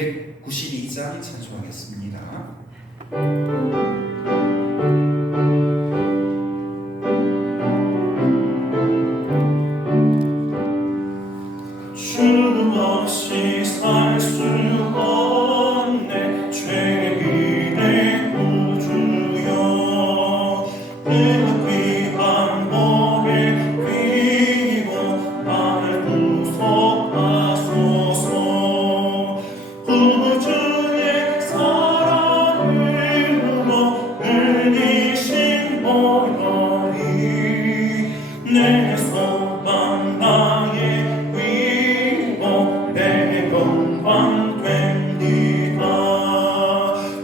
292장 찬송하겠습니다. 주 없이 살 수 없네 죄인의 구주여 그 귀한 몸에 귀고 나를 구속하소서 구주의 사랑으로 은이신 모여리 내 소망 나의 내 영광 됩니다.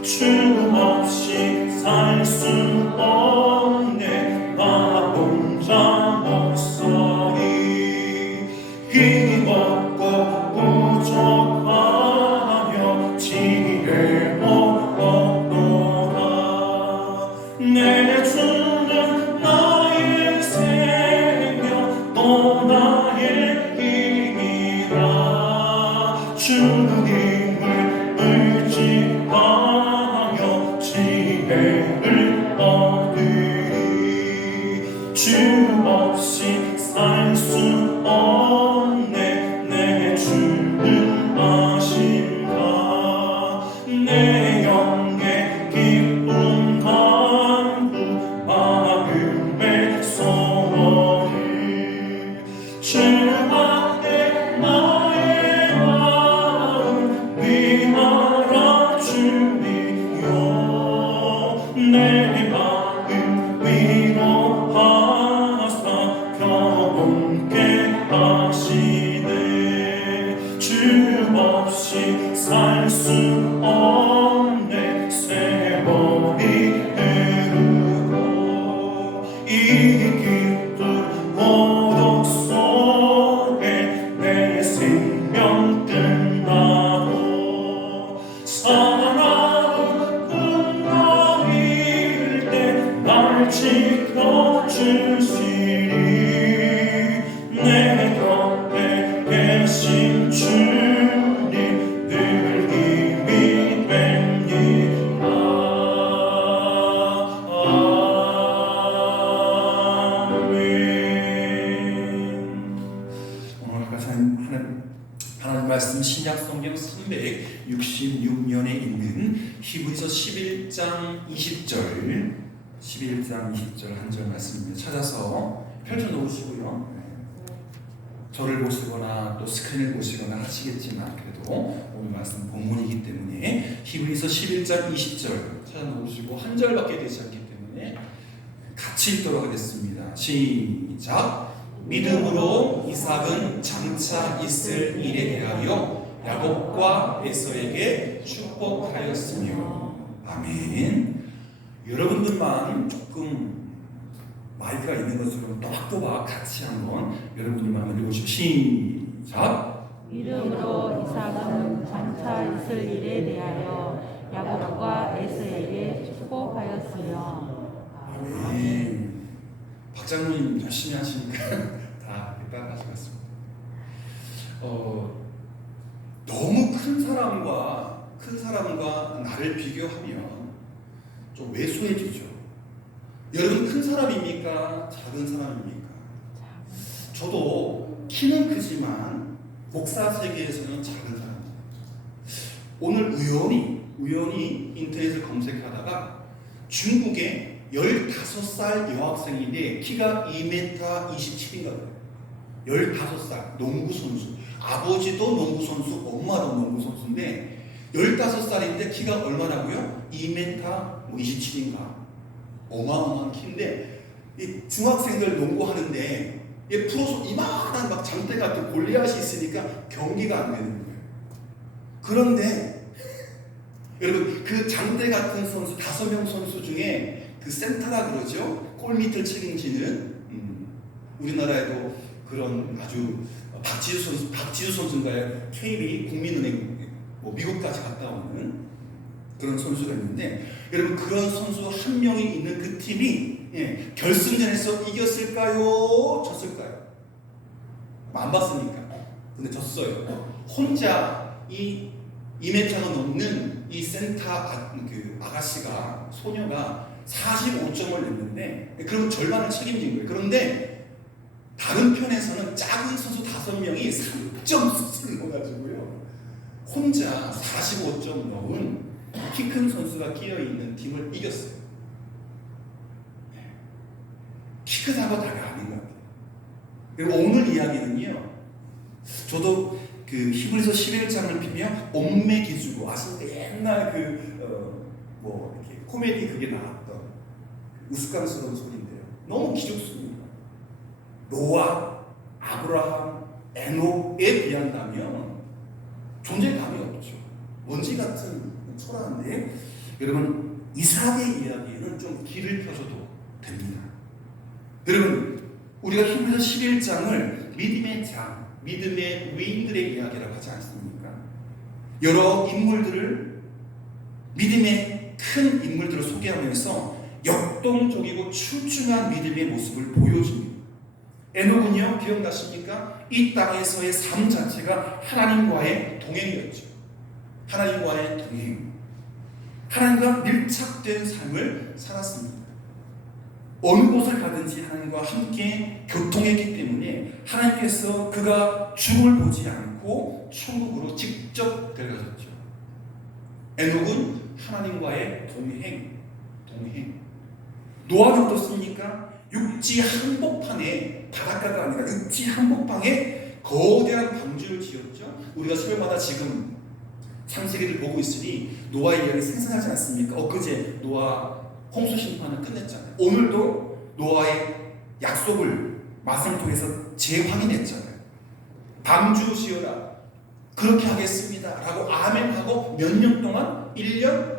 주 없이 살 수 없네 나 혼자 못서리 힘없고 부족하며 지혜 못 얻노라 내 주는 나의 생명 또 나의 주님을 의지하여 지혜를 얻으리 주 없이 살 수 없네 내 주는 아신가 내 영의 기쁨 간구 마음의 소원을 주 앞에 나의 위하라 주님이여 내 마음 위로하사 평온케 하시네 주 없이 살 수 없네 세월이 흐르고 이 깊은 고독 속에 내 생명 끝나고 사나운 꿈나일 때 날 지켜주시리 내 곁에 계신 주님 늘 힘이 됩니다. 오늘 하나님 말씀 신약 성경 366면에 있는 히브리서 11장 20절 한 절 말씀입니다. 찾아서 펼쳐 놓으시고요. 저를 보시거나 또 스크린을 보시거나 하시겠지만 그래도 오늘 말씀 본문이기 때문에 히브리서 11장 20절 찾아 놓으시고 한 절밖에 되지 않기 때문에 같이 읽도록 하겠습니다. 시작. 믿음으로 이삭은 장차 있을 일에 대하여 야곱과 에서에게 축복하였으며. 아멘. 여러분들만 조금 마이크가 있는 것처럼 또박또박 같이 한번 여러분들만 읽어주시고 시작. 믿음으로 이삭은 장차 있을 일에 대하여 야곱과 에서에게 축복하였으며. 아멘. 박장로님 열심히 하시니까 다 따라하실 것 같습니다. 너무 큰 사람과 나를 비교하면 좀 왜소해지죠. 여러분 큰 사람입니까? 작은 사람입니까? 저도 키는 크지만 목사 세계에서는 작은 사람입니다. 오늘 우연히 인터넷을 검색하다가 중국의 15살 여학생인데 키가 2m 27인가 15살 농구 선수. 아버지도 농구 선수, 엄마도 농구 선수인데 15살인데 키가 얼마나고요? 2m 27인가. 어마어마한 키인데 이 중학생들 농구하는데 프로 이만한 막 장대 같은 골리앗이 있으니까 경기가 안 되는 거예요. 그런데 여러분 그 장대 같은 선수 5명 선수 중에 그 센터라 그러죠. 골 밑을 책임지는 우리나라에도 그런 아주 박지수 선수인가요? KB 국민은행 미국까지 갔다 오는 그런 선수가 있는데 여러분 그런 선수 한 명이 있는 그 팀이 결승전에서 이겼을까요? 졌을까요? 안 봤으니까. 근데 졌어요. 혼자 이 2m가 넘는 이 그 아가씨가 소녀가 45점을 냈는데 그럼 절반을 책임진 거예요. 그런데 다른 편에서는 작은 선수 5명이 3점 넣어가지고요 혼자 45점 넣은 키 큰 선수가 끼어있는 팀을 이겼어요. 키 크다고 다가 아닌 것 같아요. 그리고 오늘 이야기는요, 저도 그 히브리서 11장을 피면 엄매 기주고 아시는 옛날 이렇게 코미디 그게 나왔던 우스꽝스러운 소리인데요. 너무 기죽습니다. 노아, 아브라함, 에녹에 비한다면 존재감이 없죠. 먼지 같은 초라한데, 여러분 이삭의 이야기에는 좀 길을 펴줘도 됩니다. 여러분 우리가 히브리서 11장을 믿음의 장, 믿음의 위인들의 이야기라고 하지 않습니까? 여러 인물들을, 믿음의 큰 인물들을 소개하면서 역동적이고 출중한 믿음의 모습을 보여줍니다. 에녹은요, 기억나십니까? 이 땅에서의 삶 자체가 하나님과의 동행이었죠. 하나님과의 동행, 하나님과 밀착된 삶을 살았습니다. 어느 곳을 가든지 하나님과 함께 교통했기 때문에 하나님께서 그가 죽음을 보지 않고 천국으로 직접 데려가셨죠. 에녹은 하나님과의 동행. 노아는 어떻습니까? 육지 한복판에, 바닷가가 아니라 육지 한복판에 거대한 방주를 지었죠. 우리가 수요일마다 지금 창세기를 보고 있으니 노아의 이야기 생생하지 않습니까? 엊그제 노아 홍수 심판을 끝냈잖아요. 오늘도 노아의 약속을 말씀을 통해서 재확인했잖아요. 방주 지어라, 그렇게 하겠습니다 라고 아멘하고 몇 년 동안? 1년?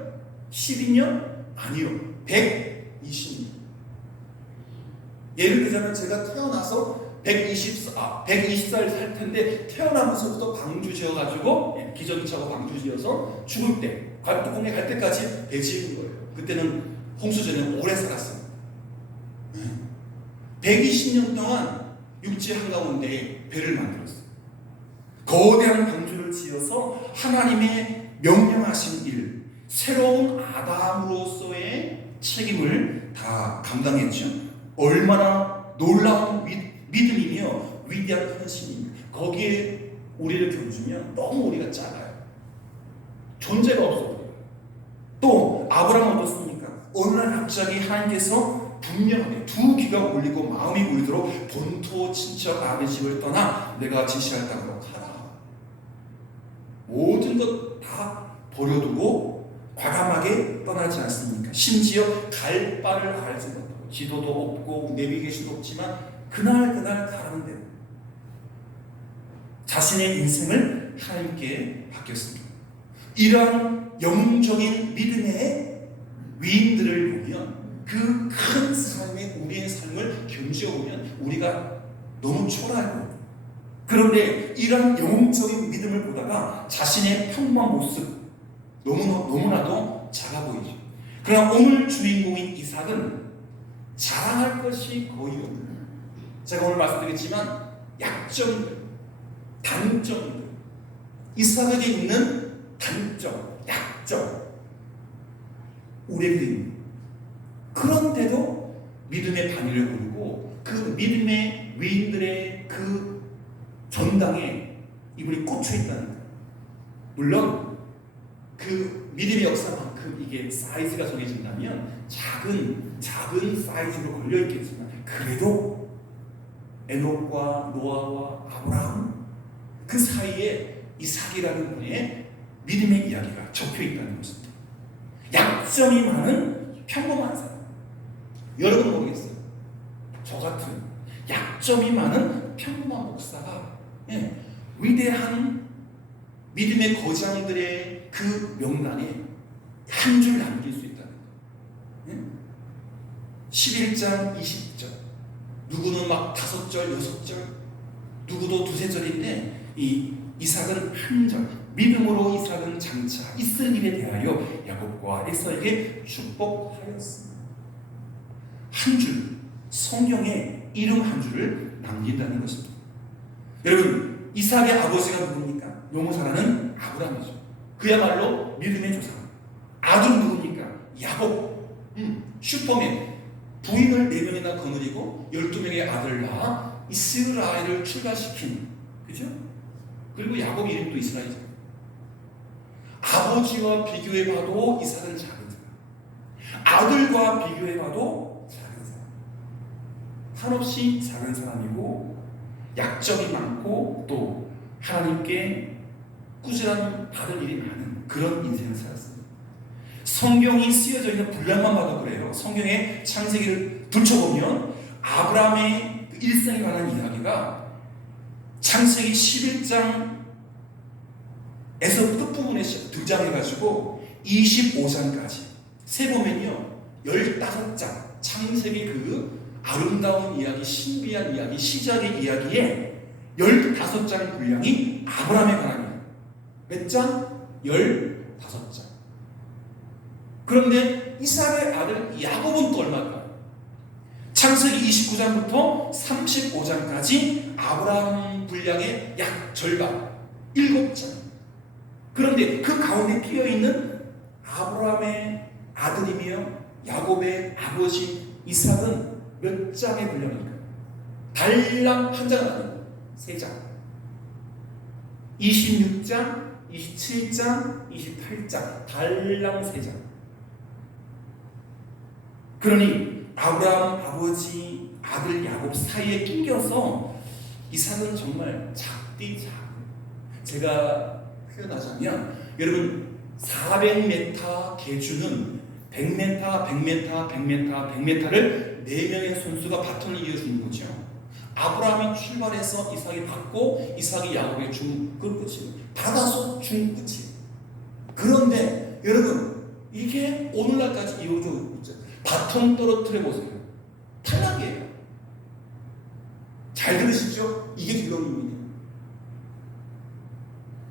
12년? 아니요, 120년. 예를 들자면 제가 태어나서 120살 살 텐데 태어나면서부터 방주 지어가지고 기저귀차고 방주 지어서 죽을 때, 뚜껑에 갈 때까지 배 지은 거예요. 그때는 홍수 전에 오래 살았어요. 120년 동안 육지 한가운데 배를 만들었어요. 거대한 방주를 지어서 하나님의 명령하신 일, 새로운 아담으로서의 책임을 다 감당했죠. 얼마나 놀라운 믿음이며 위대한 헌신입니다. 거기에 우리를 견주면 너무 우리가 작아요. 존재가 없어요. 또 아브라함은 어떻습니까? 어느 날 갑자기 하나님께서 분명하게 두 귀가 울리고 마음이 울리도록 본토 친척 아버지 집을 떠나 내가 지시할 땅으로 가라. 모든 것 다 버려두고 과감하게 떠나지 않습니까? 심지어 갈 바를 알지 못하고 지도도 없고 내비게이션도 없지만 그날 가라는 대로 자신의 인생을 하나님께 맡겼습니다. 이러한 영적인 믿음의 위인들을 보면 그 큰 삶의 우리의 삶을 견지어 보면 우리가 너무 초라하고, 그런데 이러한 영적인 믿음을 보다가 자신의 평범한 모습 너무나도 작아 보이죠. 그러나 오늘 주인공인 이삭은 자랑할 것이 거의 없는, 제가 오늘 말씀드렸지만 약점들, 단점들, 이삭에게 있는 단점, 약점, 우리에게 있는, 그런데도 믿음의 반열을 걸고 그 믿음의 위인들의 그 전당에 이분이 꽂혀 있다는 거예요. 물론 그 믿음의 역사만큼 이게 사이즈가 정해진다면 작은 사이즈로 걸려 있겠지만, 그래도 에녹과 노아와 아브라함 그 사이에 이삭이라는 분의 믿음의 이야기가 적혀 있다는 것입니다. 약점이 많은 평범한 사람. 여러분 모르겠어요. 저 같은 약점이 많은 평범한 목사가 위대한 믿음의 거장들의 그 명단에 한 줄 남길 수 있다는 거예요. 11장 20절, 누구는 막 5절, 6절, 누구도 2~3절인데 이 이삭은 한 절, 믿음으로 이삭은 장차 있을 일에 대하여 야곱과 에서에게 축복하였습니다. 한 줄, 성경에 이름 한 줄을 남긴다는 것입니다. 여러분, 이삭의 아버지가 누굽니까? 너무 잘 아는 아브라함이죠. 그야말로 믿음의 조상. 아들은 누굽니까? 야곱. 슈퍼맨. 부인을 4명이나 거느리고 12명의 아들을 낳아 이스라엘을 출가시킨, 그죠? 그리고 야곱 이름도 이스라엘이죠. 아버지와 비교해봐도 이삭은 작은 사람, 아들과 비교해봐도 작은 사람, 한없이 작은 사람이고 약점이 많고 또 하나님께 꾸준한 받을 일이 많은 그런 인생을 살았습니다. 성경이 쓰여져 있는 분량만 봐도 그래요. 성경의 창세기를 들춰보면 아브라함의 그 일생에 관한 이야기가 창세기 11장에서 끝부분에 등장해가지고 25장까지 세보면요 15장 창세기 그 아름다운 이야기, 신비한 이야기, 시작의 이야기에 15장 분량이 아브라함에 관한 이야기. 몇 장? 15장. 그런데 이삭의 아들 야곱은 또 얼마일까? 창세기 29장부터 35장까지 아브라함 분량의 약 절반, 7장. 그런데 그 가운데 끼어있는 아브라함의 아들이며 야곱의 아버지 이삭은 몇 장의 분량일까? 달랑 한 장은 아니고 3장. 26장, 27장, 28장, 달랑 3장. 그러니 아브라함 아버지 아들 야곱 사이에 낑겨서 이삭은 정말 작디 작. 제가 표현하자면 여러분 400m 계주는 100m, 100m, 100m, 100m를 4명의 선수가 바톤을 이어주는 거죠. 아브라함이 출발해서 이삭이 받고 이삭이 야곱의 그 끝이 받아서 준 끝이. 그런데 여러분 이게 오늘날까지 이어져 있죠. 바톤 떨어뜨려 보세요. 탈락이에요. 잘 들으시죠? 이게 기독입니다.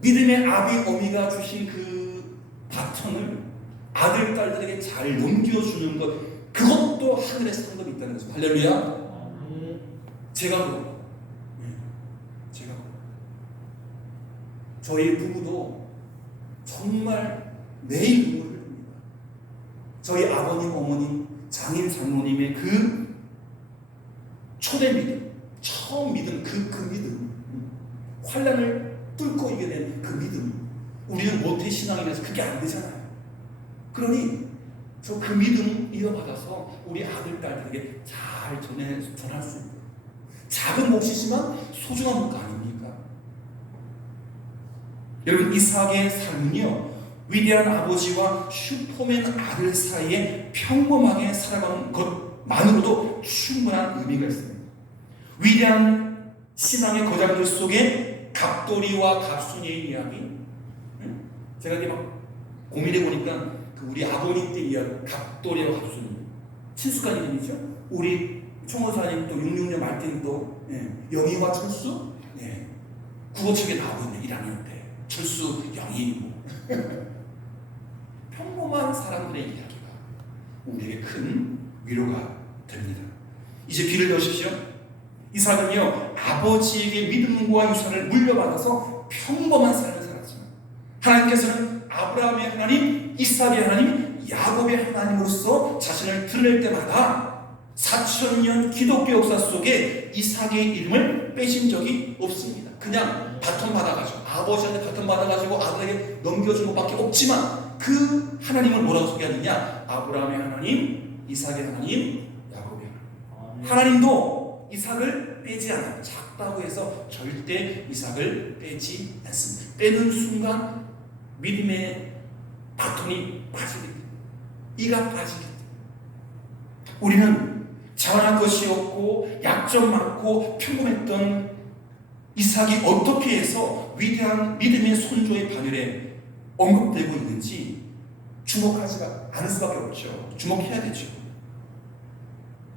믿음의 아비 어미가 주신 그 바톤을 아들 딸들에게 잘 넘겨주는 것, 그것도 하늘의 상급이 있다는 거죠. 할렐루야. 제가 그래요. 제가 저희 부부도 정말 매일 눈물을 흘립니다. 저희 아버님, 어머님, 장인, 장모님의 그 초대 믿음, 처음 믿음, 그 믿음, 환난을 뚫고 이겨낸 그 믿음. 우리는 모태신앙이라서 그게 안 되잖아요. 그러니 저 그 믿음 이어받아서 우리 아들, 딸들에게 잘 전할 수 있고, 작은 몫이지만 소중한 몫 아닙니까? 여러분 이삭의 삶은요 위대한 아버지와 슈퍼맨 아들 사이에 평범하게 살아가는 것만으로도 충분한 의미가 있습니다. 위대한 신앙의 거장들 속에 갑돌이와 갑순이의 이야기, 제가 이렇게 막 고민해 보니까 그 우리 아버님 때 이야기, 갑돌이와 갑순이 친숙한 이름이죠. 우리 총호사님 또 66년 말때는 또 영희와 철수, 국어책에 나오고 있는 1학년 때 철수, 영희. 평범한 사람들의 이야기가 우리에게 큰 위로가 됩니다. 이제 귀를 여십시오. 이삭은요 아버지에게 믿음과 유산을 물려받아서 평범한 삶을 살았지만 하나님께서는 아브라함의 하나님, 이삭의 하나님, 야곱의 하나님으로서 자신을 드러낼 때마다 4000년 기독교 역사 속에 이삭의 이름을 빼신 적이 없습니다. 그냥 바톤 받아가지고 아버지한테 바톤 받아가지고 아들에게 넘겨준 것밖에 없지만 그 하나님을 뭐라고 소개하느냐? 아브라함의 하나님, 이삭의 하나님, 야곱의 하나님. 하나님도 이삭을 빼지 않아요. 작다고 해서 절대 이삭을 빼지 않습니다. 빼는 순간 믿음의 바톤이 빠지게 됩니다. 이가 빠지게 됩니다. 우리는 자원할 것이 없고 약점 많고 평범했던 이삭이 어떻게 해서 위대한 믿음의 선조의 반열에 언급되고 있는지 주목하지 않을 수밖에 없죠. 주목해야 되죠.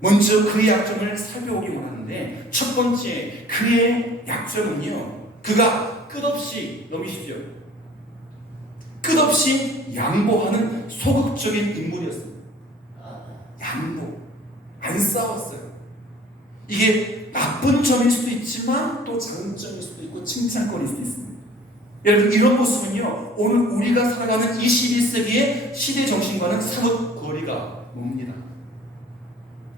먼저 그의 약점을 살펴보기 원하는데 첫 번째 그의 약점은요 그가 끝없이 넘기시죠. 끝없이 양보하는 소극적인 인물이었습니다. 양보. 안 싸웠어요. 이게 나쁜 점일 수도 있지만 또 장점일 수도 있고 칭찬거리일 수도 있습니다. 여러분, 이런 모습은요, 오늘 우리가 살아가는 21세기의 시대 정신과는 사뭇 거리가 멉니다.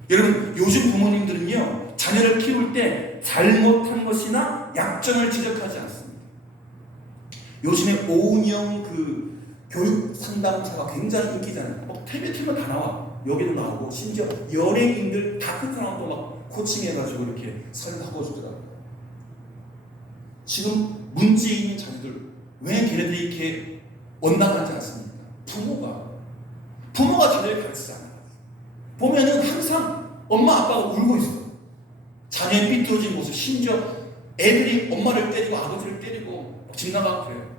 여러분, 요즘 부모님들은요, 자녀를 키울 때 잘못한 것이나 약점을 지적하지 않습니다. 요즘에 오은영 교육 상담사가 굉장히 인기잖아요. TV 틀면 다 나와. 여기도 나오고, 심지어 연예인들 다크 사람도 막 코칭해가지고 이렇게 설명하고 주더라고요. 지금 문제 있는 자녀들, 왜 걔네들이 이렇게 원망하지 않습니까? 부모가 자녀를 가르치지 않아요. 보면은 항상 엄마 아빠가 울고 있어. 자녀의 삐뚤어진 모습, 심지어 애들이 엄마를 때리고 아버지를 때리고 집 나가고 그래요.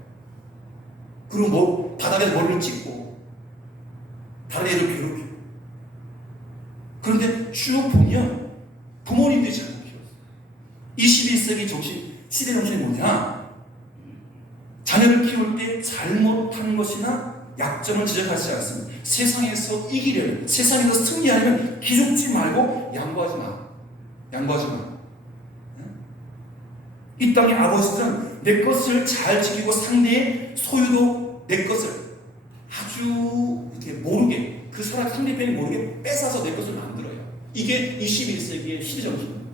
그리고 뭐 바닥에 머리를 찍고 다른 애를 괴롭히고. 그런데 쭉 보면 부모님들이 잘못 키웠어요. 21세기 시대 정신이 뭐냐? 자녀를 키울 때 잘못한 것이나 약점을 지적하지 않습니다. 세상에서 이기려면, 세상에서 승리하려면 기죽지 말고 양보하지 마. 이 땅의 아버지는 내 것을 잘 지키고 상대의 소유도 내 것을 아주 이렇게 모르게, 그 사람 상대편이 모르게 뺏어서 내 것을 만들어요. 이게 21세기의 시대 정신입니다.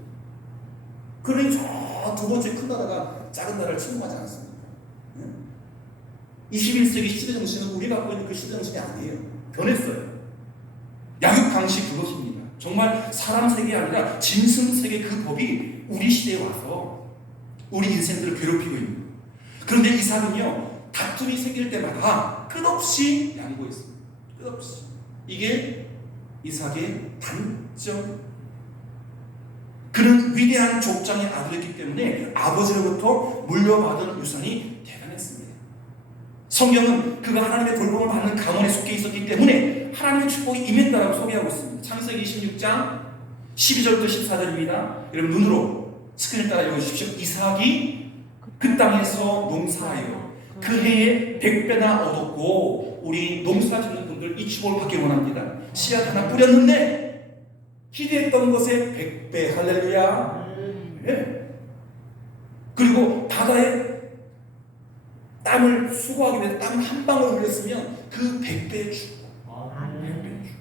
그러니 저 두 번째 큰 나라가 작은 나라를 침공하지 않습니다. 21세기 시대 정신은 우리가 갖고 있는 그 시대 정신이 아니에요. 변했어요. 양육 방식 그것입니다. 정말 사람 세계 아니라 짐승 세계 그 법이 우리 시대에 와서 우리 인생들을 괴롭히고 있는 거예요. 그런데 이삭은요, 다툼이 생길 때마다 끝없이 양보했습니다. 끝없이. 이게 이삭의 단점. 그는 위대한 족장의 아들이기 때문에 아버지로부터 물려받은 유산이 대단했습니다. 성경은 그가 하나님의 돌봄을 받는 가문에 속해 있었기 때문에 하나님의 축복이 임했다라고 소개하고 있습니다. 창세기 26장 12절부터 14절입니다. 여러분 눈으로 스크린 따라 읽어주십시오. 이삭이 그 땅에서 농사하여 그 해에 100배나 얻었고, 우리 농사 짓는 분들 이 축복을 받기 원합니다. 씨앗 하나 뿌렸는데 기대했던 것에 100배. 할렐루야. 네. 그리고 바다에 땀을 수고하게 돼서 땀 한 방울 흘렸으면 그 100배의 축복. 100배의 축복.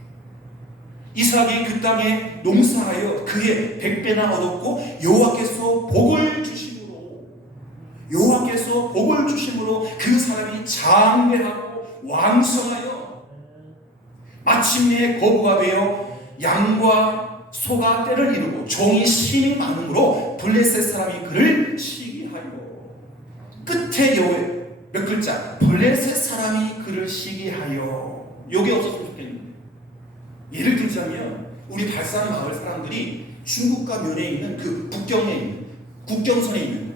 이삭이 그 땅에 농사하여 그의 100배나 얻었고, 여호와께서 복을 주심으로 그 사람이 장대하고 왕성하여 마침내 거부가 되어 양과 소가 때를 이루고 종이 심이 많으므로 블레셋 사람이 그를 시기하여. 끝에 몇 글자, 블레셋 사람이 그를 시기하여. 여기 없었으면 좋겠는데, 예를 들자면 우리 발산 마을 사람들이 중국과 면에 있는 그 국경선에 있는 거예요.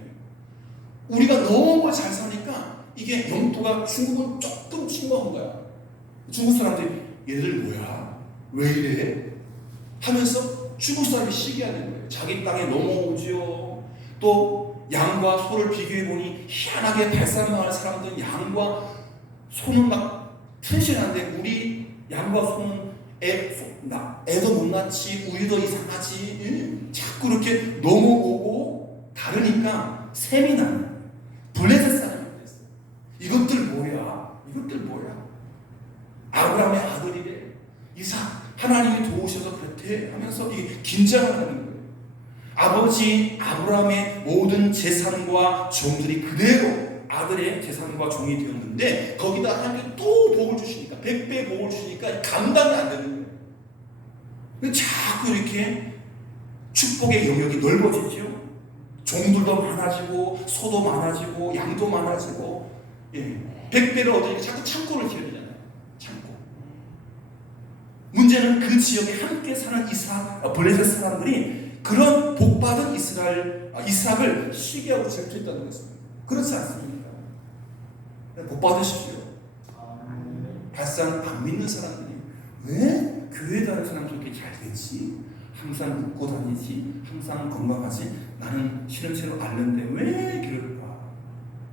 우리가 너무 잘 사니까 이게 영토가 중국은 조금 침범한 거야. 중국 사람들이 얘들 뭐야? 왜 이래? 하면서 중국 사람이 시기하는 거예요. 자기 땅에 넘어오죠. 또 양과 소를 비교해보니 희한하게 발산마을 사람들은 양과 소는 막 튼실한데, 우리 양과 소는 애도 못 낳지, 우유도 이상하지, 자꾸 이렇게 넘어오고 다르니까 셈이 나는 거예요. 블레셋 사람이 됐어요. 이것들 뭐야? 아브라함의 아들이래. 이삭 하나님이 도우셔서 그렇대 하면서 이게 긴장을 하는 거예요. 아버지 아브라함의 모든 재산과 종들이 그대로 아들의 재산과 종이 되었는데, 거기다 하나님이 또 복을 주시니까, 100배 복을 주시니까 감당이 안 되는 거예요. 자꾸 이렇게 축복의 영역이 넓어지죠. 종들도 많아지고 소도 많아지고 양도 많아지고, 100배를 얻으니까 자꾸 창고를 지어야 되잖아요. 창고. 문제는 그 지역에 함께 사는 블레셋 사람들이 그런 복받은 이삭을 시기하고 질투했다는 것입니다. 그렇지 않습니까? 복받으십시오. 발상 안 믿는 사람들이 왜 교회 다니는 사람 그렇게 잘 되지? 항상 웃고 다니지, 항상 건강하지, 나는 시름시름 앓는데 왜 그럴까?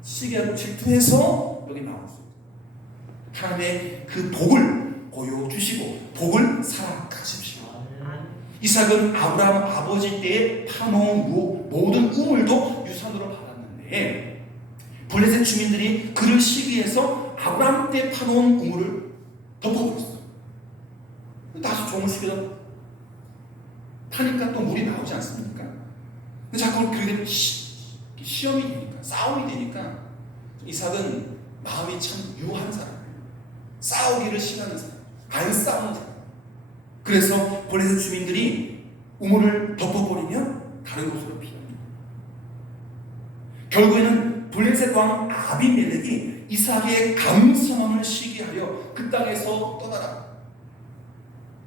시기하고 질투해서 여기 나왔습니다. 하나님의 그 복을 보여주시고 복을 살아가십시오. 이삭은 아브라함 아버지 때에 파놓은 모든 우물도 유산으로 받았는데, 블레셋 주민들이 그를 시기해서 아브라함 때 파놓은 우물을 덮어버렸어. 다시 종을 시켜서 파니까 또 물이 나오지 않습니까? 근데 자꾸 그게 시험이 되니까, 싸움이 되니까 이삭은 마음이 참 유한 사람이에요. 싸우기를 싫어하는 사람, 안 싸우는 사람. 그래서 블레셋 주민들이 우물을 덮어버리면 다른 곳으로 피합니다. 결국에는 블레셋 왕 아비멜렉이 이삭의 감성함을 시기하여 그 땅에서 떠나라.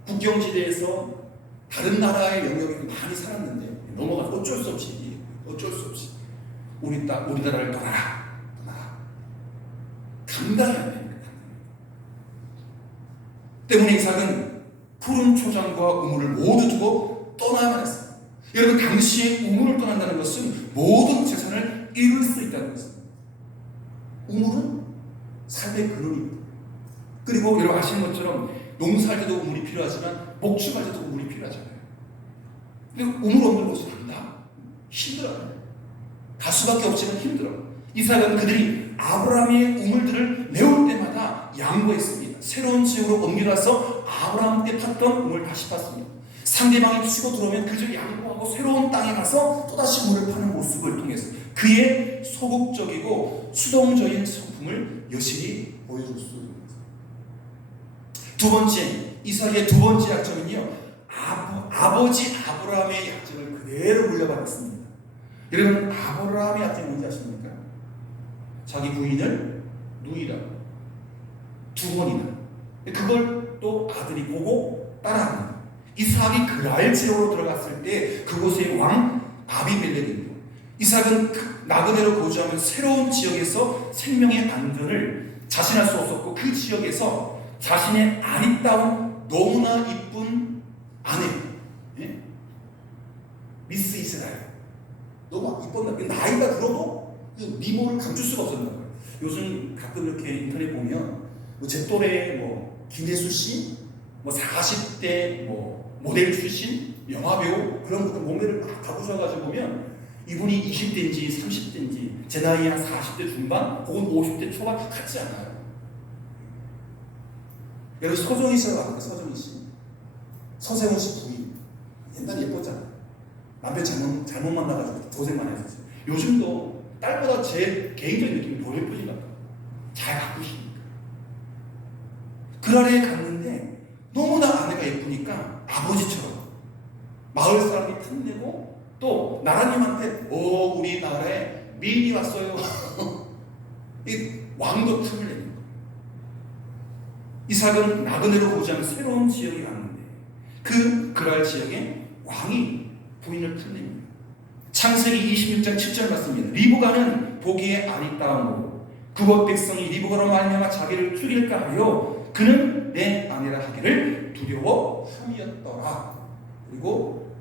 국경지대에서 다른 나라의 영역에 많이 살았는데 넘어가 어쩔 수 없이 우리 나라를 떠나라. 감당이 안 됩니다. 때문에 이삭은 푸른 초장과 우물을 모두 두고 떠나야만 했습니다. 여러분, 당시에 우물을 떠난다는 것은 모든 재산을 잃을 수 있다는 것입니다. 우물은 삶의 근원입니다. 그리고 여러분 아시는 것처럼 농사할 때도 우물이 필요하지만 목축할 때도 우물이 필요하잖아요. 근데 우물 없는 곳이 간다? 힘들어요. 가수밖에 없지만 힘들어. 이삭은 그들이 아브라함의 우물들을 메울 때마다 양보했습니다. 새로운 지역으로 옮겨가서 아브라함 때 팠던 우물을 다시 팠습니다. 상대방이 치고 들어오면 그저 양보하고 새로운 땅에 가서 또다시 물을 파는 모습을 통해서 그의 소극적이고 수동적인 성품을 여실히 보여줄 수 있습니다. 두 번째, 이삭의 두 번째 약점은요, 아버지 아브라함의 약점을 그대로 물려받았습니다. 여러분, 아브라함의 약점이 뭔지 아십니까? 자기 부인을 누이라 두 번이나, 그걸 또 아들이 보고 따라합니다. 이삭이 그랄 지역으로 들어갔을 때 그곳의 왕 아비멜렉입니다. 이삭은 나그네로 거주하면 새로운 지역에서 생명의 안전을 자신할 수 없었고, 그 지역에서 자신의 아리따운 너무나 이쁜 아내, 미스 이스라엘, 너무 이뻤나? 나이가 들어도 그 미모를 감출 수가 없었나 봐요. 요즘 가끔 이렇게 인터넷 보면 제 또래 김혜수 씨, 40대 모델 출신 영화배우 그런 분들 몸매를 막 바꾸셔가지고 보면 이분이 20대인지 30대인지 제 나이 한 40대 중반 혹은 50대 초반 같지 않아요. 여러분, 서정희 씨라고 아는데, 서정희 씨, 서세훈 씨 부인, 옛날에 예뻤잖아요. 남편 잘못 만나가지고 고생 많이 했었어요. 요즘도 딸보다 제 개인적인 느낌이 더 예쁘신 것 같아요. 잘 바꾸시니까. 그날에 갔는데 너무나 아내가 예쁘니까 아버지처럼 마을 사람이 틈내고 또 나라님한테 우리 나라에 미인이 왔어요. 이 왕도 틈을 내는 거예요. 이삭은 나그네로 거주하는 새로운 지역에 갔는데 그랄 지역에 왕이 부인을 틈냅니다. 창세기 26장 7절 말씀입니다. 리브가는 보기에 아리따움으로 그곳 백성이 리브가로 말미암아 자기를 죽일까 하여 그는 내 아내라 하기를 두려워함이었더라. 그리고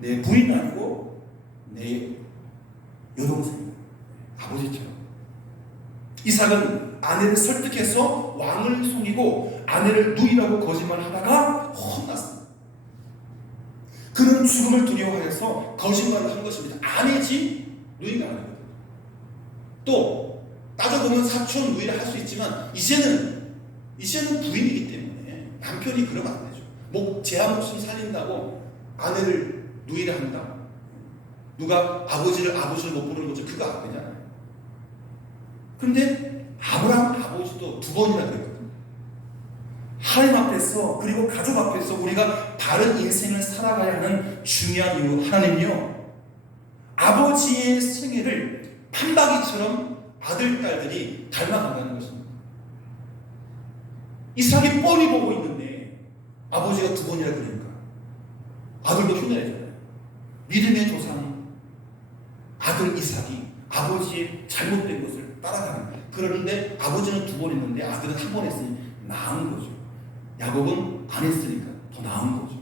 내 부인 아니고 내 여동생, 아버지처럼. 이삭은 아내를 설득해서 왕을 속이고 아내를 누이라고 거짓말하다가 혼났습니다. 그는 죽음을 두려워해서 거짓말을 한 것입니다. 아내지 누이가 아니거든요. 또 따져보면 사촌 누이를 할 수 있지만 이제는 부인이기 때문에 남편이 그러면 안 되죠. 제 목숨 살린다고 아내를 누이를 한다. 누가 아버지를 못 부르는 거죠. 그거 안 되잖아요. 그런데 아브라함 아버지도 두 번이나 그랬거든요. 하나님 앞에서 그리고 가족 앞에서 우리가 바른 인생을 살아가야 하는 중요한 이유, 하나님요, 아버지의 생애를 판박이처럼 아들, 딸들이 닮아간다는 것입니다. 이삭이 뻔히 보고 있는데 아버지가 두 번이나 그러니까 아들도 흉내내잖아요. 믿음의 조상 아들 이삭이 아버지의 잘못된 것을 따라가는 거예요. 그러는데 아버지는 두 번 했는데 아들은 한 번 했으니 나은 거죠. 야곱은 안 했으니까 더 나은 거죠.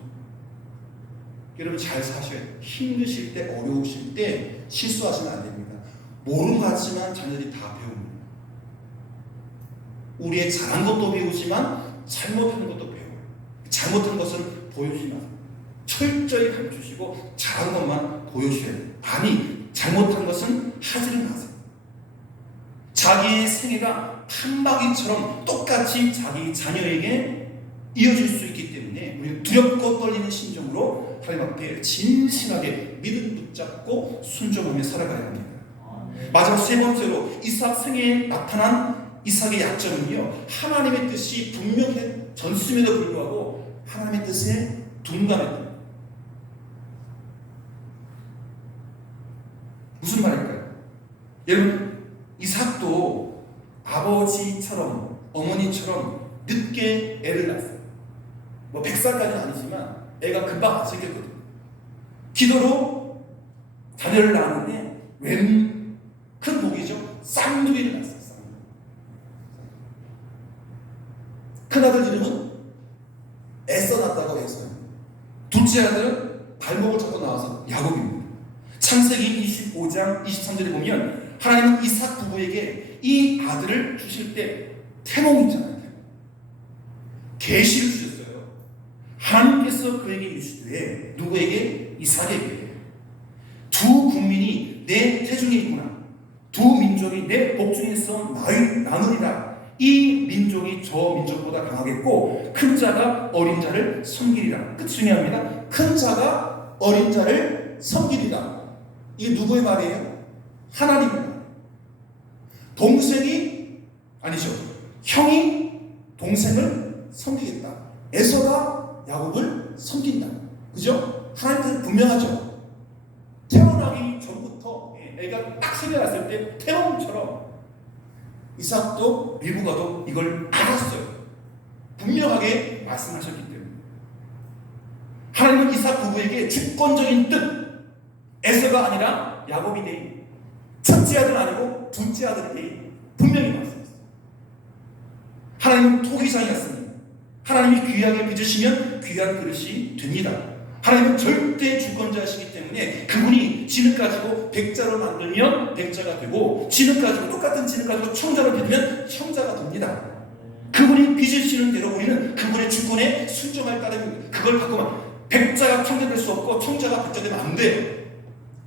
여러분, 잘 사셔야 돼요. 힘드실 때, 어려우실 때 실수하시면 안 됩니다. 모르는 것 같지만 자녀들이 다 배웁니다. 우리의 잘한 것도 배우지만 잘못하는 것도 배워요. 잘못한 것은 보여주지 마세요. 철저히 감추시고 잘한 것만 보여주셔야 돼요. 아니, 잘못한 것은 하지를 마세요. 자기의 생애가 판박이처럼 똑같이 자기 자녀에게 이어질 수 있기 때문에 우리는 두렵고 떨리는 심정으로 하나님 앞에 진실하게 믿음 붙잡고 순종하며 살아가야 합니다. 마지막 세 번째로 이삭 생애에 나타난 이삭의 약점은요, 하나님의 뜻이 분명해졌음에도 불구하고 하나님의 뜻에 둔감했다. 무슨 말일까요? 여러분, 이삭도 아버지처럼 어머니처럼 늦게 애를 낳았어요. 뭐 100살까지는 아니지만 애가 금방 안 생겼거든요. 기도로 자녀를 낳았는데 웬 큰 복이죠. 쌍둥이를 낳았어요. 큰아들 이름은 애써 낳았다고 해서 둘째 아들은 발목을 잡고 나와서 야곱입니다. 창세기 25장 23절에 보면 하나님은 이삭 부부에게 이 아들을 주실 때 태몽 있잖아요. 계시를 주셨어요. 하나님께서 그에게 이르시되 누구에게? 이삭에게. 두 국민이 내 태중에 있구나. 두 민족이 내 복중에서 나누리라. 이 민족이 저 민족보다 강하겠고 큰 자가 어린 자를 섬기리라. 끝 중요합니다. 큰 자가 어린 자를 섬기리라. 이게 누구의 말이에요? 하나님의 말. 동생이 아니죠. 형이 동생을 섬기겠다. 에서가 야곱을 섬긴다. 그죠? 하나님께서 분명하죠. 태어나기 전부터 애가 딱 생겨났을 때 태몽처럼 이삭도 미부가도 이걸 알았어요. 분명하게 말씀하셨기 때문에. 하나님은 이삭 부부에게 주권적인 뜻, 에서가 아니라 야곱이 되니 첫째 아들은 아니고 둘째 아들이 되니 분명히 말씀했어요. 하나님은 토기장이었습니다. 하나님이 귀하게 빚으시면 귀한 그릇이 됩니다. 하나님은 절대 주권자이시기 때문에 그분이 진흙 가지고 백자로 만들면 백자가 되고 진흙 가지고 똑같은 진흙 가지고 청자로 빚으면 청자가 됩니다. 그분이 빚으시는 대로 우리는 그분의 주권에 순종할 따름입니다. 그걸 갖고만 백자가 청자 될 수 없고 청자가 백자 되면 안 돼요.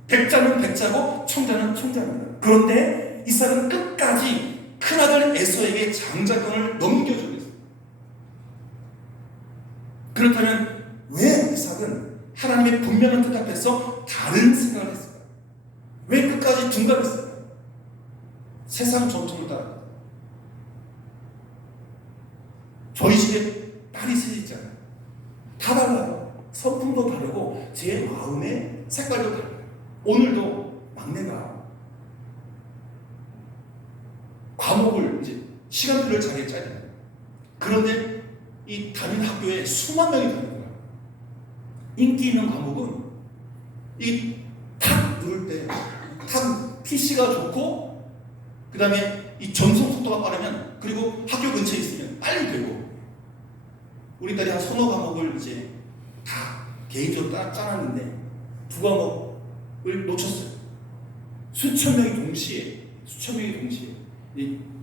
백자는 백자고 청자는 청자입니다. 그런데 이삭은 끝까지 큰아들 에서에게 장자권을 넘겨주고 있어요. 그렇다면 왜 이삭은 하나님의 분명한 뜻 앞에서 다른 생각을 했을까요? 왜 끝까지 둔감했을까요? 세상 전통을 따라. 저희 집에 딸이 셋 있잖아요. 다 달라요. 성품도 다르고 제 마음의 색깔도 다르고. 오늘도 막내가 과목을 이제 시간표를 자기에 짜요. 그런데 이 담임 학교에 수만 명이 다니는 거예요. 인기 있는 과목은 이 탁 누를 때 탁 PC가 좋고 그 다음에 이 전송 속도가 빠르면 그리고 학교 근처에 있으면 빨리 되고 우리 딸이 한 서너 과목을 이제 다 개인적으로 짜놨는데 두 과목을 놓쳤어요. 수천 명이 동시에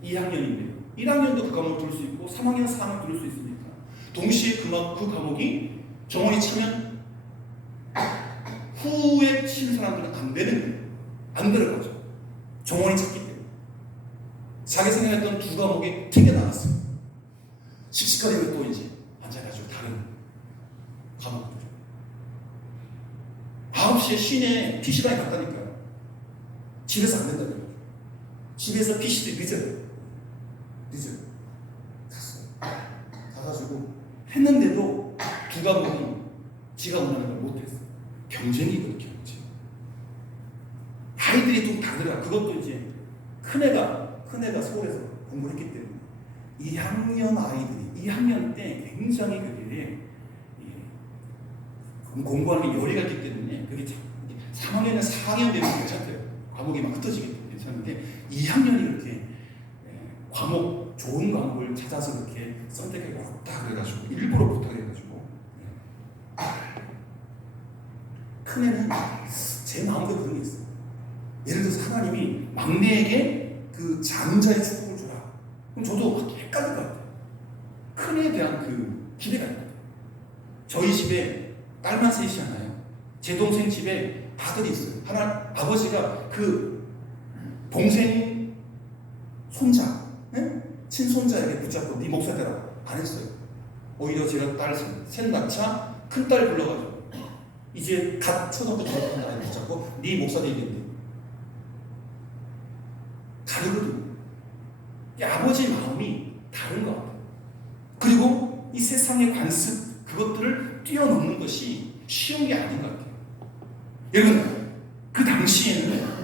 2학년인데요. 1학년도 그 과목을 들을 수 있고 3학년, 4학년 들을 수 있으니까 동시에 그 과목이 정원이 차면 후에 친 사람들은 안 되는 거예요. 안 들어가죠. 정원이 찼기 때문에. 자기 생각했던 두 과목이 튕겨나갔어요. 씩씩거리면 또 이제 앉아가지고 다른 과목들. 9시에 시내 PC방에 갔다니까요. 집에서 안 된다고요. 집에서 PC도 늦어요. 갔어요. 가가지고 했는데도 두 과목이 지가 원하는 걸 못했어요. 경쟁이거든요. 경쟁. 아이들이 좀 다르더라. 그것도 이제 큰애가 서울에서 공부를 했기 때문에 2학년 아이들이 2학년 때 굉장히 그게 공부하는 게 열의가 있기 때문에 그게 3학년이나 4학년 되면 괜찮대요. 과목이 막 흩어지기 때문에 괜찮은데 2학년이 그렇게 과목 좋은 과목을 찾아서 그렇게 선택하기 어렵다 그래가지고 일부러 부탁해가지고 큰애는 제 마음대로 그런 게 있어요. 예를 들어서 하나님이 막내에게 그 장자의 축복을 주라. 그럼 저도 막 헷갈릴 것 같아요. 큰애에 대한 그 기대가 있거든요. 저희 집에 딸만 셋이잖아요. 제 동생 집에 아들이 있어요. 아버지가 그 동생이 손자에게 붙잡고 네 목사 되라 안 했어요. 오히려 제가 딸 셋 낳자 큰 딸 불러가지고 이제 갓 초등학교 졸업한 아이 붙잡고 네 목사 되겠네. 다르거든요. 이 아버지의 마음이 다른 것 같아요. 그리고 이 세상의 관습 그것들을 뛰어넘는 것이 쉬운 게 아닌 것 같아요. 여러분 그 당시에는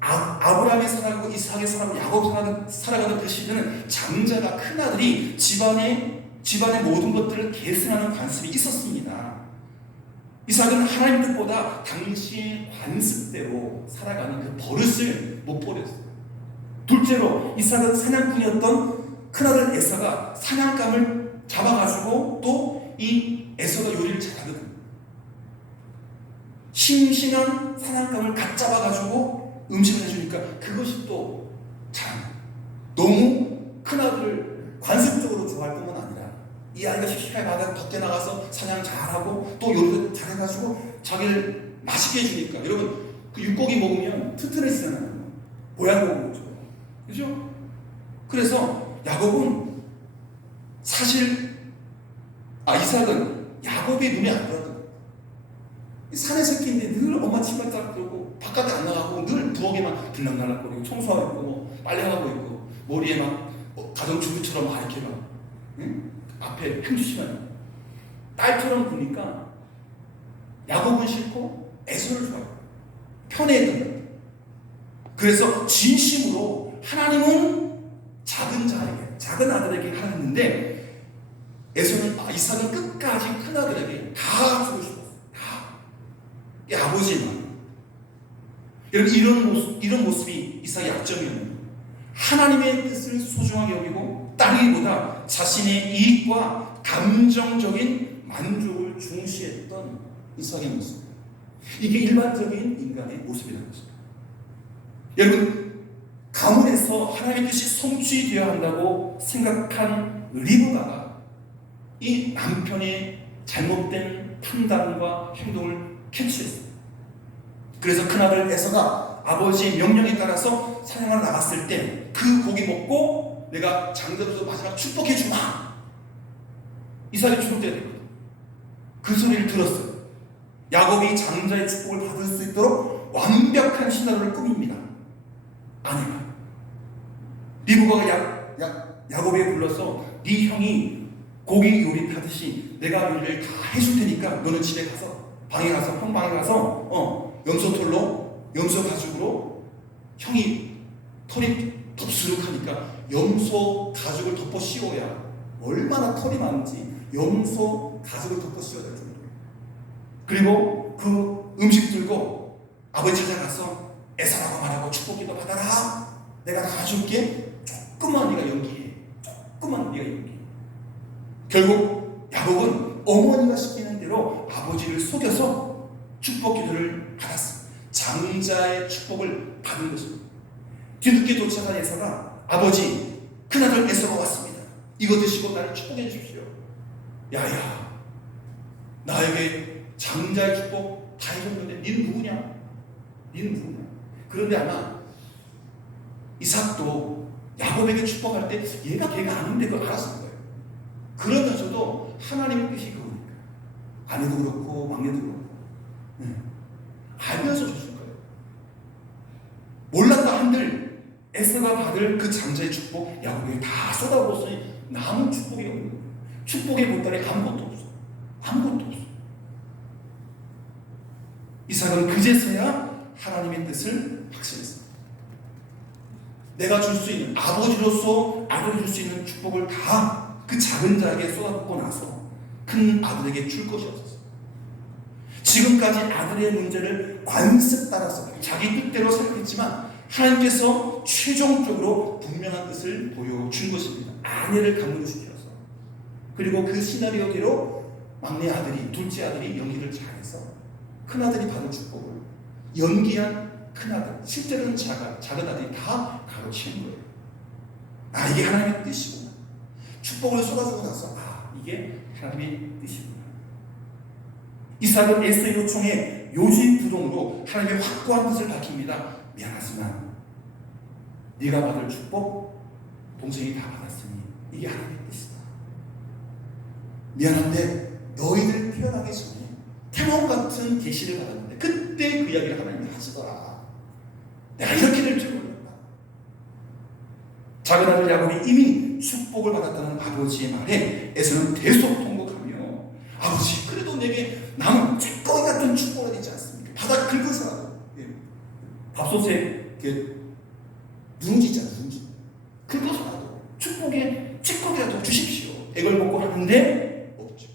아브라함이 살아가고 이삭이 살아가고 야곱 살아가던 그 시대는 장자가 큰아들이 집안의 모든 것들을 계승하는 관습이 있었습니다. 이삭은 하나님 뜻보다 당시의 관습대로 살아가는 그 버릇을 못 버렸어요. 둘째로 이삭은 사냥꾼이었던 큰아들 에서가 사냥감을 잡아가지고 또 이 에서가 요리를 잘하거든요. 싱싱한 사냥감을 갓 잡아가지고 음식을 해주니까 그것이 또 잘 너무 큰아들을 관습적으로 좋아할 뿐만 아니라 이 아이가 씩씩하게 바다에 밖에 나가서 사냥 잘하고 또 요리도 잘해가지고 자기를 맛있게 해주니까 여러분 그 육고기 먹으면 튼튼해지잖아요. 모양 보고 그렇죠. 그죠? 그래서 야곱은 사실 이삭은 야곱이 눈에 안 들어왔던 산의 새끼인데 늘 엄마 치마 딱 들고 바깥에 안 나가고 늘 부엌에만 들락날락거리고 청소하고 있고 뭐 빨래하고 있고 머리에 막 가정주부처럼 막 이렇게 막 응? 앞에 행주시면 딸처럼 보니까 야곱은 싫고 에서를 좋아해요. 편애했던. 그래서 진심으로 하나님은 작은 자에게 작은 아들에게 하셨는데 에서는 이삭은 끝까지 큰 아들에게 다 주고 싶었어요. 다. 이 아버지의 마음. 여러분 이런 모습이 이삭의 약점이었는데 하나님의 뜻을 소중하게 여기고 따르기보다 자신의 이익과 감정적인 만족을 중시했던 이삭의 모습. 이게 일반적인 인간의 모습이라는 것입니다. 여러분 가문에서 하나님의 뜻이 성취되어야 한다고 생각한 리브가가 이 남편의 잘못된 판단과 행동을 캐치했어요. 그래서 큰아들 에서가 아버지의 명령에 따라서 사냥하러 나갔을 때 그 고기 먹고 내가 장자로서 마지막 축복해 주마. 이삭이 축복돼야 되거든. 그 소리를 들었어요. 야곱이 장자의 축복을 받을 수 있도록 완벽한 시나리오를 꾸밉니다. 아내가 리브가가 야곱에게 불러서 네 형이 고기 요리 하듯이 내가 요리를 다 해줄 테니까 너는 집에 가서 방에 가서 형 방에 가서 염소 가죽으로 형이 털이 덥수룩하니까 염소 가죽을 덮어 씌워야 얼마나 털이 많은지 염소 가죽을 덮어 씌워야 될 정도예요. 그리고 그 음식 들고 아버지 찾아가서 에서라고 말하고 축복기도 받아라. 내가 다 줄게. 조금만 네가 연기해. 조금만 네가 연기해. 결국 야곱은 어머니가 시키는 대로 아버지를 속여서 축복기도를 받았습니다. 장자의 축복을 받은 것입니다. 뒤늦게 도착한 에서가 아버지 큰아들 에서가 왔습니다. 이거 드시고 나를 축복해 주십시오. 야야 나에게 장자의 축복 다 해줬는데 니는 누구냐? 니는 누구냐? 그런데 아마 이삭도 야곱에게 축복할 때 걔가 아닌데 그걸 알았을 거예요. 그러면서도 하나님의 뜻이 그거니까 아내도 그렇고 막내도 그렇고 알면서 줬을 거예요. 몰랐다 한들 에서가 받을 그 장자의 축복 야곱에게 다 쏟아부었으니 남은 축복이 없는 거예요. 축복의 보따리 아무것도 없어. 아무것도 없어. 이삭은 그제서야 하나님의 뜻을 확신했습니다. 내가 줄 수 있는 아버지로서 아들이 줄 수 있는 축복을 다 그 작은 자에게 쏟아붓고 나서 큰 아들에게 줄 것이 없었어요. 지금까지 아들의 문제를 관습 따라서 자기 뜻대로 생각했지만 하나님께서 최종적으로 분명한 뜻을 보여준 것입니다. 아내를 감동시켜서. 그리고 그 시나리오대로 막내 아들이 둘째 아들이 연기를 잘해서 큰아들이 받은 축복을 연기한 큰아들, 실제로는 작은 아들이 다 가로치는 거예요. 이게 하나님의 뜻이구나. 축복을 쏟아주고 나서 이게 하나님의 뜻이구나. 이삭은 에서의 요청에 요지부동으로 하나님의 확고한 뜻을 밝힙니다. 미안하지만 네가 받을 축복 동생이 다 받았으니 미안한데 너희들 태어나기 전에 태몽 같은 계시를 받았는데 그때 그 이야기를 하나님이 하시더라. 내가 이렇게 될 줄 몰랐다. 작은 아들 야곱이 이미 축복을 받았다는 아버지의 말에 에서는 대속통곡하며 아버지 그래도 내게 남은 찌꺼기 같은 축복을 되지 않습니까? 바닥 긁어서라도 밥솥에 누룽지잖아 누룽지 긁어서라도 축복의 찌꺼기라도 주십시오. 액을 먹고 하는데 없죠.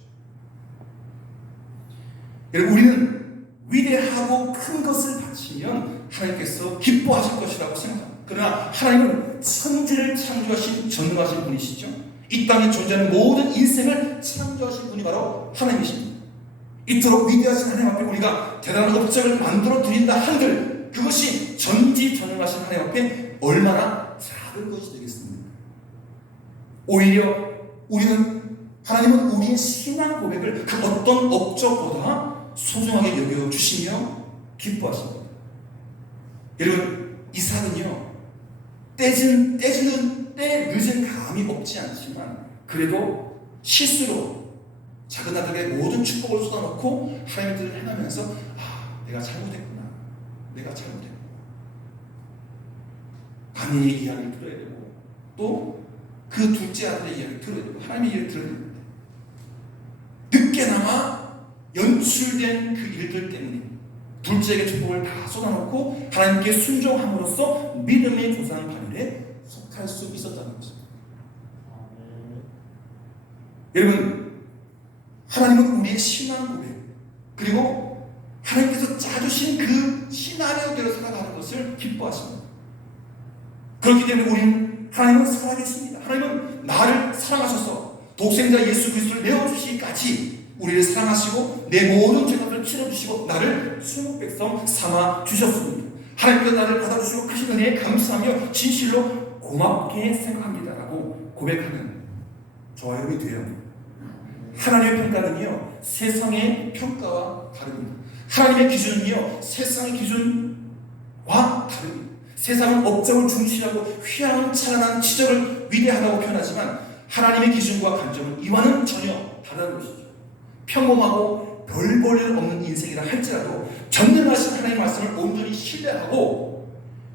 여러분 우리는 위대하고 큰 것을 바치면 하나님께서 기뻐하실 것이라고 생각합니다. 그러나 하나님은 천지를 창조하신 전능하신 분이시죠. 이 땅에 존재하는 모든 인생을 창조하신 분이 바로 하나님이십니다. 이토록 위대하신 하나님 앞에 우리가 대단한 업적을 만들어 드린다 한들 그것이 전지전능하신 하나님 앞에 얼마나 작은 것이 되겠습니까? 오히려 하나님은 우리의 신앙 고백을 그 어떤 업적보다 소중하게 여겨주시며 기뻐하십니다. 여러분 이삭은요 떼지는 때 늦은 감이 없지 않지만 그래도 실수로 작은 아들의 모든 축복을 쏟아놓고 하나님의 뜻을 행하면서 내가 잘못했구나. 아내의 이야기를 들어야 되고 또 그 둘째 아들의 이야기를 들어야 되고 하나님의 이야기를 들어야 되는데 늦게나마 연출된 그 일들 때문에 둘째에게 축복을 다 쏟아놓고 하나님께 순종함으로써 믿음의 조상 반열에 속할 수 있었다는 것입니다. 여러분 하나님은 우리의 신앙 고백 그리고 하나님께서 짜주신 그 시나리오대로 살아가는 것을 기뻐하십니다. 그렇기 때문에 우리는 하나님은 살아계십니다. 하나님은 나를 사랑하셔서 독생자 예수 그리스도를 내어주시기까지 우리를 사랑하시고 내 모든 죄값을 치러주시고 나를 순국 백성 삼아 주셨습니다. 하나님께서 나를 받아주시고 크신 은혜에 감사하며 진실로 고맙게 생각합니다라고 고백하는 저와 여러분이 되어야 합니다. 하나님의 평가는요 세상의 평가와 다릅니다. 하나님의 기준은요 세상의 기준과 다릅니다. 세상은 업적을 중시하고 휘황찬란한 치절을 위대하다고 표현하지만 하나님의 기준과 간정은 이와는 전혀 다른 것이죠. 평범하고 별 볼 일 없는 인생이라 할지라도 전능하신 하나님의 말씀을 온전히 신뢰하고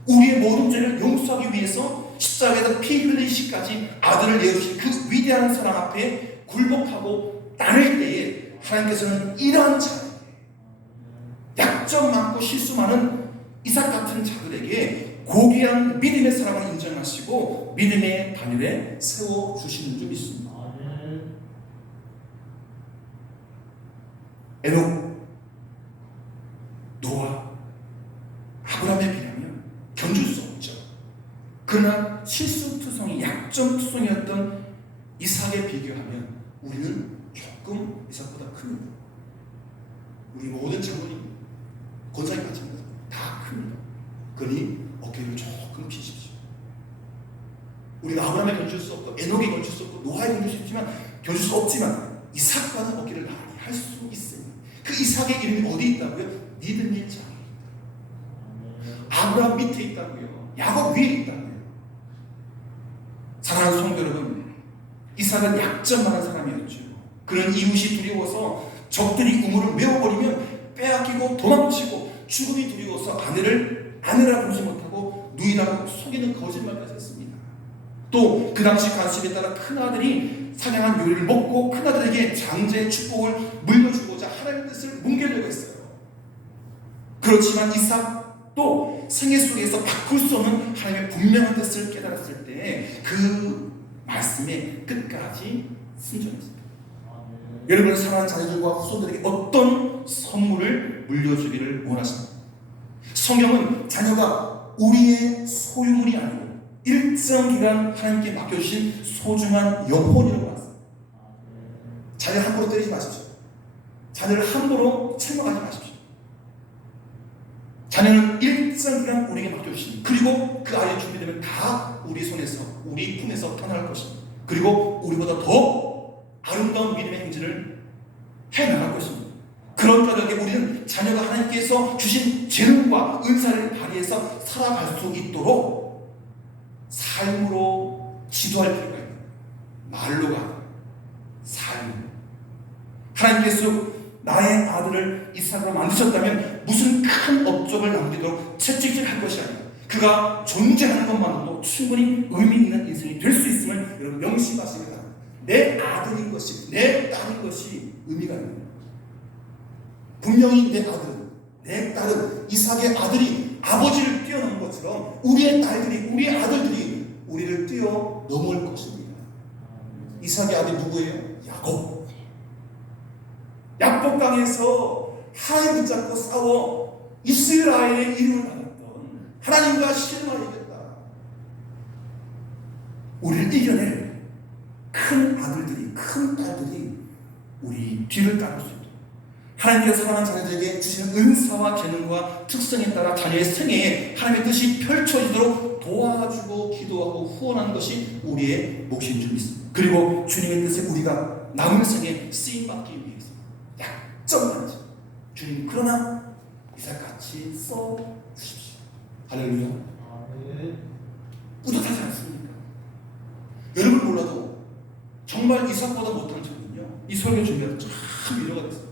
우리의 모든 죄를 용서하기 위해서 십자가에서 피 흘리시기까지 아들을 내어주신 그 위대한 사랑 앞에 굴복하고 따를 때에 하나님께서는 이러한 자에게 약점 많고 실수 많은 이삭 같은 자들에게 고귀한 믿음의 사랑을 인정하시고 믿음의 반열에 세워주시는 줄 믿습니다. 에녹, 노아, 아브라함에 비하면 견줄 수 없죠. 그러나 실수투성이 약점투성이었던 이삭에 비교하면 우리는 조금 이삭보다 큽니다. 우리 모든 장로님 권사님 마찬가지입니다. 다 큽니다. 그러니 어깨를 조금 피십시오. 우리는 아브라함에 견줄 수 없고 에녹에 견줄 수 없고 노아에 견줄 수 없지만 이삭과는 어깨를 나란히 할 수 있습니다. 그 이삭의 이름이 어디 있다고요? 믿음의 자에 있다. 아브라함 밑에 있다고요. 야곱 위에 있다고요. 사랑하는 성도 여러분, 이삭은 약점 많은 사람이었죠. 그런 이웃이 두려워서 적들이 우물을 메워버리면 빼앗기고 도망치고 죽음이 두려워서 아내라 보지 못하고 누이라고 속이는 거짓말까지 했습니다. 또 그 당시 관습에 따라 큰아들이 사냥한 요리를 먹고 큰아들에게 장제의 축복을 물려주고자 하나님의 뜻을 뭉개려고 했어요. 그렇지만 이삭도 생애 속에서 바꿀 수 없는 하나님의 분명한 뜻을 깨달았을 때 그 말씀에 끝까지 순종했습니다. 여러분의 사랑하는 자녀들과 후손들에게 어떤 선물을 물려주기를 원하십니까? 성경은 자녀가 우리의 소유물이 아니고 일정 기간 하나님께 맡겨주신 소중한 영혼이라고 말했습니다. 자녀를 함부로 때리지 마십시오. 자녀를 함부로 책망하지 마십시오. 자녀는 일정 기간 우리에게 맡겨주신 그리고 그 아이의 준비되면 다 우리 손에서 우리 품에서 떠날 것입니다. 그리고 우리보다 더 아름다운 믿음의 행진을 해나갈 것입니다. 그런 까닭에 우리는 자녀가 하나님께서 주신 재능과 은사를 발휘해서 살아갈 수 있도록 삶으로 지도할 필요가 있다. 말로가 삶, 하나님께서 나의 아들을 이삭으로 만드셨다면 무슨 큰 업적을 남기도록 채찍질할 것이 아니라 그가 존재하는 것만으로도 충분히 의미 있는 인생이 될 수 있음을 여러분 명심하시기 바랍니다. 내 아들인 것이, 내 딸인 것이 의미가 있는 거예요. 분명히 내 아들은, 내 딸은 이삭의 아들이 아버지를 뛰어넘은 것처럼 우리의 딸들이, 우리의 아들들이 우리를 뛰어넘을 것입니다. 이삭의 아들이 누구예요? 야곱. 야복강에서 하나님 붙잡고 싸워 이스라엘의 이름을 받았던 하나님과 실마리겠다. 우리를 이겨낼 큰 아들들이, 큰 딸들이 우리 뒤를 따를 수 있도록 하나님께서 사랑하는 자녀들에게 주시는 은사와 재능과 특성에 따라 자녀의 생애에 하나님의 뜻이 펼쳐지도록 도와주고 기도하고 후원하는 것이 우리의 몫인 줄 믿습니다. 그리고 주님의 뜻에 우리가 남은 생에 쓰임받기 위해서 약점만 주님 그러나 이삭같이 써주십시오. 할렐루야. 뿌듯하지 않습니까? 여러분 몰라도 정말 이삭보다 못한 저는요 이 설교 준비하다 참 위로가 됐어요.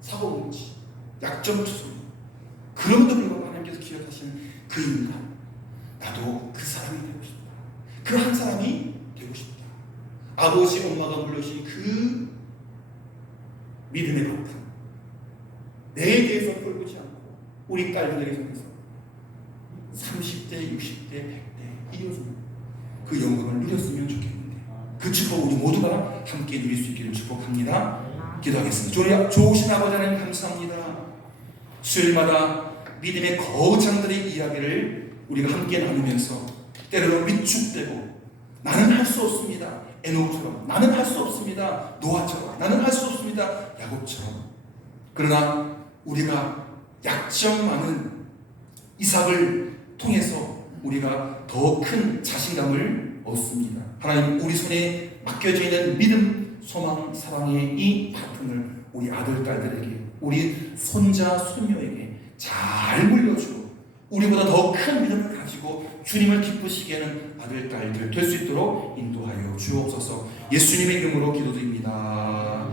사고뭉치, 약점투성. 그럼에도 불구하고 하나님께서 기억하시는 그 인간, 나도 그 사람이 되고 싶다. 그 한 사람이 되고 싶다. 아버지 엄마가 물려주신 그 믿음의 바탕, 내에 대해서 돌보지 않고 우리 딸들에게 속해서 30대, 60대, 100대 이어서 그 영광을 누렸으면 좋겠는데 그 축복 우리 모두가 함께 누릴 수 있기를 축복합니다. 기도하겠습니다. 좋으신 아버지 하나님 감사합니다. 수요일마다 믿음의 거장들의 이야기를 우리가 함께 나누면서 때로는 위축되고 나는 할 수 없습니다. 에녹처럼 나는 할 수 없습니다. 노아처럼 나는 할 수 없습니다. 야곱처럼. 그러나 우리가 약점 많은 이삭을 통해서 우리가 더 큰 자신감을 얻습니다. 하나님 우리 손에 맡겨져 있는 믿음, 소망, 사랑의 이 바통을 우리 아들, 딸들에게 우리 손자, 손녀에게 잘 물려주고 우리보다 더 큰 믿음을 가지고 주님을 기쁘시게 하는 아들, 딸들 될 수 있도록 인도하여 주옵소서. 예수님의 이름으로 기도드립니다.